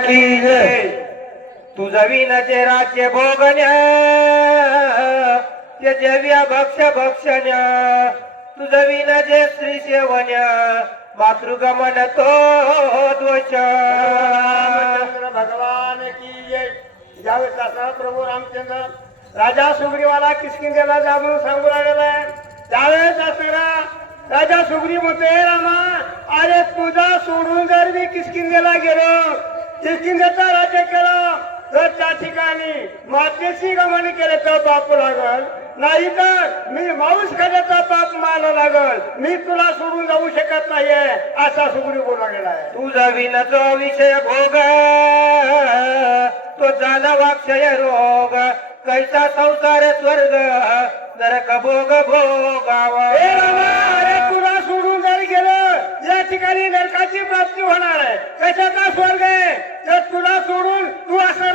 की जय. तुझं राज्य भोगण्या ते जेव्या भक्ष भक्षण्या तुझं विनाचे श्री सेवण्या मातृगमन तो दोष भगवान की जय. ज्यावेळेस असा प्रभू रामचंद्र. राजा सुग्रीवाला किसकिंदेला जा म्हणून सांगू लागला त्यावेळेस असणारा राजा सुग्री म्हणते रामा. अरे तुझा सोडून जर मी किसकिंदेला गेलो किसकिंदेचा राज्य केलं. तर त्या ठिकाणी मातेशी गमन केले तर पाप लागल. नाही तर मी माऊस खाण्याचा पाप मला लागल. मी तुला सोडून जाऊ शकत नाहीये असा सुग्री बोलू आहे. तुझा विनाचा विषय भोग तो झाला वाक्षय रोग कैसा संसार स्वर्ग नरक भोग भोगावा हे रामा, अरे तुला सोडून जर गेलं या ठिकाणी नरकाची प्राप्ती होणार आहे कशाचा स्वर्ग आहे तर तुला सोडून तू असणार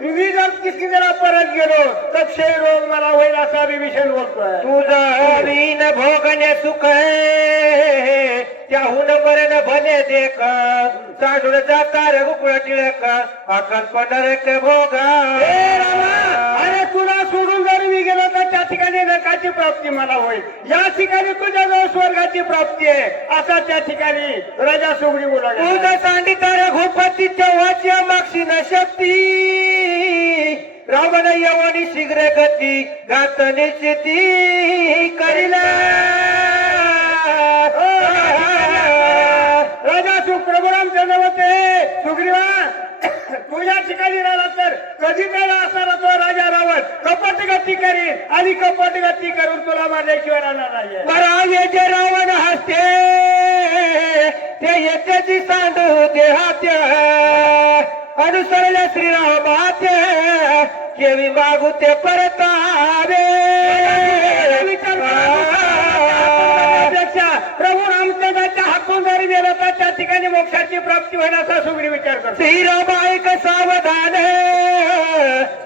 मी जर किसकिंदेला परत गेलो तर क्षय रोग मला होईल असा विभीषण बोलतोय. तुझा विन भोगणे सुख त्याहून मरण भले देख. चांडून जाता रघुकुळ टिळक पडरक भोगा. अरे तुला सोडून जर मी गेलो तर त्या ठिकाणी नरकाची प्राप्ती मला होईल. या ठिकाणी तुझ्याजवळ स्वर्गाची प्राप्ती आहे. असा त्या ठिकाणी राजा सुगडी बोला. तुझ सांडित रघुपती तेव्हाची मागशी न शक्ती. रावण यवनी शीघ्र गती घात निश्चिती करिला. राजा सुप्रभू रामचंद्र होते सुग्रीवा तुझ्या ठिकाणी राहिला तर कधी त्याला असणार तो राजा रावण. कपट गती करीन आणि कपट गती करून तुला मारल्याशिवाय राहणार नाही बरं जे रावण हसते ते येत्याची सांडू देहात्या अनुसरल्या श्रीराम केवी मागू ते परतावे त्या ठिकाणी मोक्षाची प्राप्ती सुग्री विचार करतो. श्रीरामायक सावधान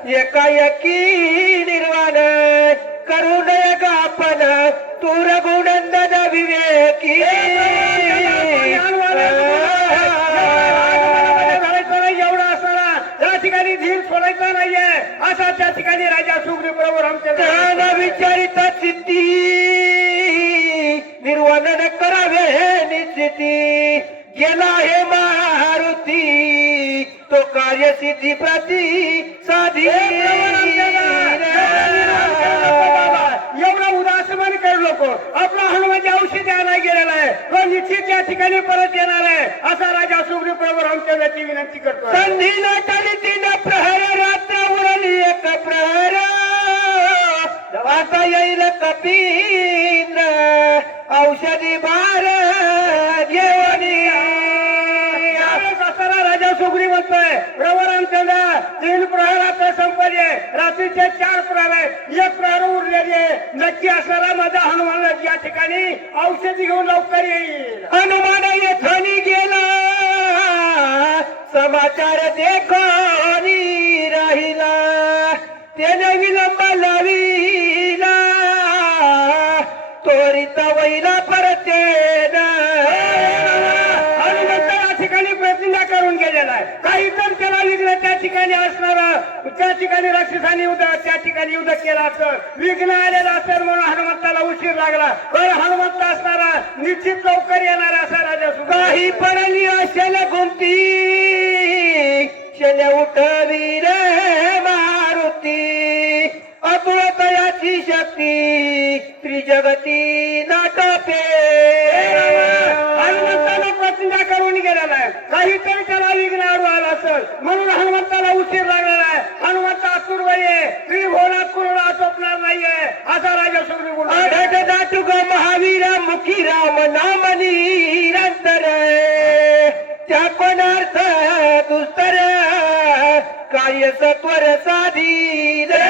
एकाएकी निर्वाण. असा त्या ठिकाणी राजा सुग्री प्रभू रामचंद्र ज्ञान विचारित चित्ती निर्वाणन करावे हे निश्चिती. गेला हे मारुती तो कार्यसिद्धी प्रती साधी. एवढा उदास मन करू नको. आपला हनुमानची औषधी आणायला गेलेला आहे. तो निश्चित या ठिकाणी परत येणार आहे. असा राजा सुग्री प्रभू रामचंद्राची विनंती करतो संधी तीन प्रहर कपीन औषधी बार असताना राजा सुग्री म्हणतोय रामचंद्र तीन प्रहरात संपले रात्रीचे चार प्रहर आहेत एक प्रहर उरलेली आहे. नक्की असणारा माझा हनुमान या ठिकाणी औषधी घेऊन लवकर येईल. हनुमान येथनी गेला समाचार देखोनी राहिला. त्याने विलंब लाविला काही जण त्याला विघ्न त्या ठिकाणी असणार. त्या ठिकाणी राक्षसांनी युद्ध त्या ठिकाणी युद्ध केला असतं. विघ्न आलेला असेल म्हणून हनुमंताला उशीर लागला. पण हनुमंत असणारा. निश्चित लवकर येणार असा राजा काही पडली असेल गुंती शल उठवी रे मारुती. अतुळतयाची शक्ती. त्रिजगती नाटपे हनुमंताला प्रतिज्ञा करून गेलेला आहे काहीतरी त्याला विघ्न अडू आला असेल म्हणून हनुमंताला उशीर लागलेला आहे हनुमंत असूरबाई त्रिभुवनात कुणाला आटोपणार नाहीये असा राजा सुग्री बोलतो आढळ दाटुग महावीर मुखी राम नाम निरंतर त्या कोणार्थ दुस्तर कार्य सत्वर साधी अरे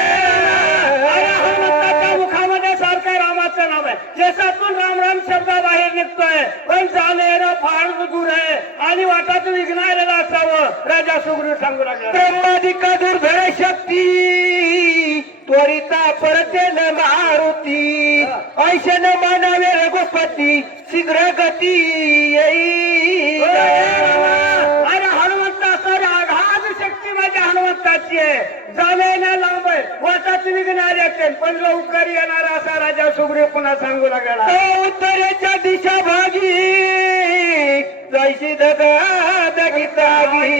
हनुमंताच्या मुखामध्ये सारखं रामाचं नाव आहे. जसातून राम राम शब्द बाहेर निघतोय. पण जाणं येणं फार दूर आहे. आणि वाटात विघ्न आलेलं असावं राजा सुग्रीव सांगू लागला. दुर्धर शक्ती त्वरिता परतेन मारुती. ऐशन मानवे रघुपती शीघ्र गती येई अरे हनुमंत असा जाणे ना लांब आहे वाटात निघणार येते पण लवकर येणार असा राजा सुग्रीव पुन्हा सांगू लागला. उत्तरेच्या दिशा भागी जैशी दगितागी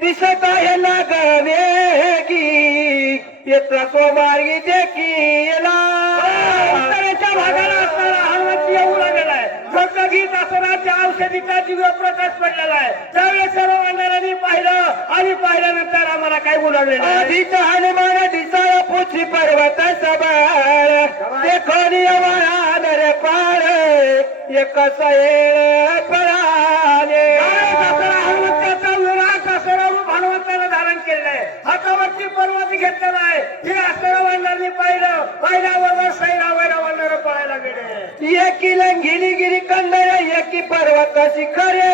दिसत आहे ना गवेगी येता तो मार्गी देखीला उत्तरेच्या भागाला असणारा हनुमंत येऊ फक्त गीत असताना त्या औषधीचा दिव्य प्रकाश पडलेला आहे. त्यावेळेस सर्व मंडळांनी पाहिलं आणि पाहिल्यानंतर आम्हाला काय बोलावलेलं आहे? आधीच पर्वत सबाळ ते कोणी पाळ एक सैळ पळाले. धारण केलंय. हातावरती पर्वत घेतलेला आहे हे असणारा मंडळांनी पाहिलं. पाहिल्याबरोबर सैरावैरा मंडळ पळायला गेले. एकी गिरी कंदर एकी पर्वत शिखरे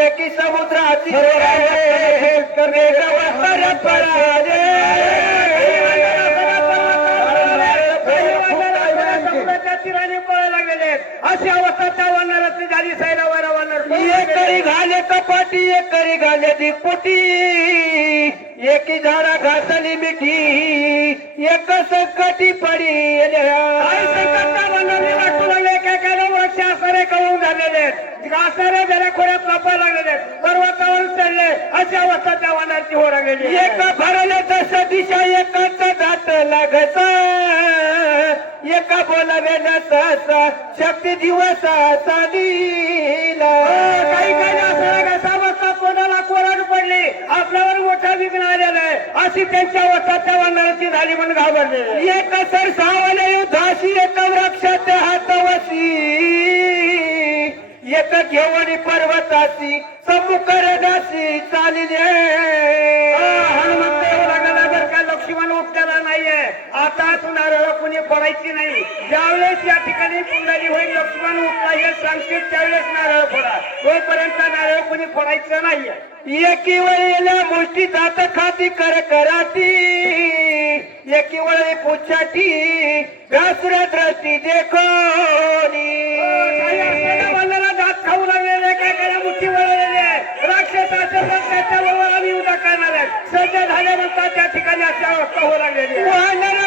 एकी समुद्राची पराजे अशी अवस्था त्या झाली वनर घाले कपाटी एक करी घाले दिपुटी. एकी झाडा घातली मिठी एक संकटी पडी. वृक्ष कळून झालेले जरा खोऱ्यात लपायला लागलेले पर्वतावर चढले अशी अवस्था त्या वनाची हो लागलेली एक भरले तस दिशा एकाच घात लागत. एका बोलावे नसस शक्ती दिवस दिला काही काही कोणाला कोरड पडली आपल्यावर मोठा विघ्न आलेला आहे अशी त्यांच्या अवस्था त्या झाली म्हणून घाबरले एक सर सावले युद्धाशी एक वृक्षाच्या हातवसी एक घेऊन पर्वताशी समुकरदाशी चालिले हनुमंत लागला बरं का? लक्ष्मण उठलेला नाहीये आता नारळ फोडायची नाही. ज्यावेळेस या ठिकाणी कुंडली होईल लक्ष्मण उठला हे सांगते त्यावेळेस नारळ फोडा तोपर्यंत नारळ कुणी फोडायचं नाहीये. एकी वेळेला मुष्टी दात खाती कर कराती. एकी वेळे पुच्छाटी घासर दृष्टी देखोनी. काही असलेल्या वडिलांना दात खाऊ लागलेले काय काय मुठी वळलेले आहे. राक्षसाचे पण त्याच्या बरोबर आम्ही उद्या करणार आहे सध्या झाल्यानंतर त्या ठिकाणी अशी अवस्था होऊ लागलेली वानर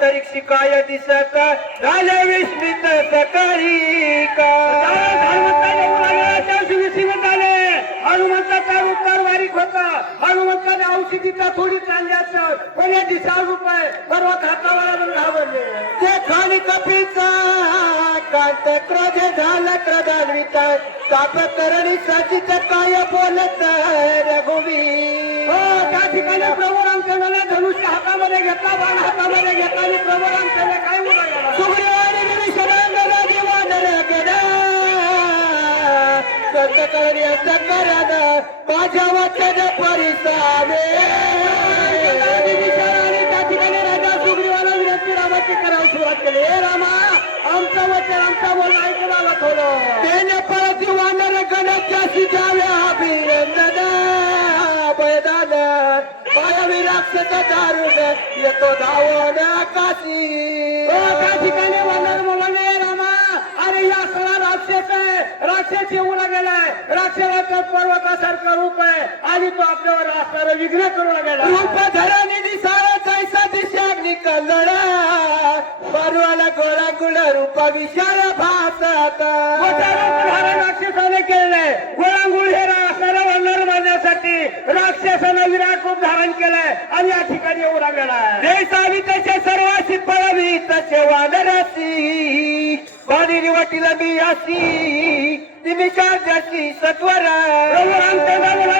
तरी शिकाय दिसत? राजा विस्मित सकाळी का? हनुमंताचा बारीक होता. हनुमंताने औषधीचा थोडी पण या घाबरले. ते खाली कपीचा कांत क्रोध झाला क्रोधान्वित. ताप करणी सचित काय बोलत रघुवी हो त्या ठिकाणी प्रभू घेतला बाण हातामध्ये घेतला आणि काय माझ्या वचन परिसावे आणि त्या ठिकाणी राजा सुग्रीवाला विनंती रामाची करायला सुरुवात केली हे रामा आमचं वचन आमचा बोल ऐकून आला थोडं. त्याने परत वानर गणाच्या जाव्या अभिनंदन राक्षस दारुण येतो धावण आकाशी हो, त्या ठिकाणी वनर मुलाने रामा अरे या सगळा राक्षस आहे. राक्षस येऊ लागलेलाय राक्षसाचं पर्वतासारखं रूप आहे. आणि तो आपल्यावर असणारं विघ्न करू लागलेला रूप धराने दिसाळा जैसा दिशाग्नी कल्लडा परवाला गोळा गुळ रूप विशाल आणि या ठिकाणी आहे. देसावी तसे सर्वाशी पळवी तसे वानरासी पाणी वाटीला मी अशी. निमिषार जशी सत्वर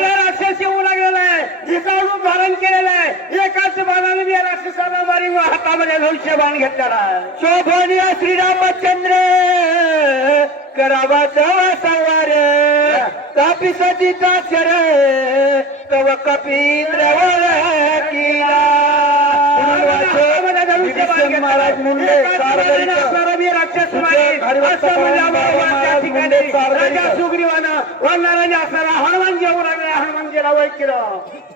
राक्षस येऊ लागलेला आहे. रूप धारण केलेलं आहे. एकाच बाणाने मी राक्षसाला मारी हातामध्ये धनुष्य बाण घेतलेला आहे. शोभनीय श्रीरामचंद्र. करावा जवा संवार. तापी सतीचा चर तव कपींद्र महाराज मुंडे राजा सुग्रीवानं वनराजा असणारा हनुमान जेवू लागला हनुमानजीला वैकिलं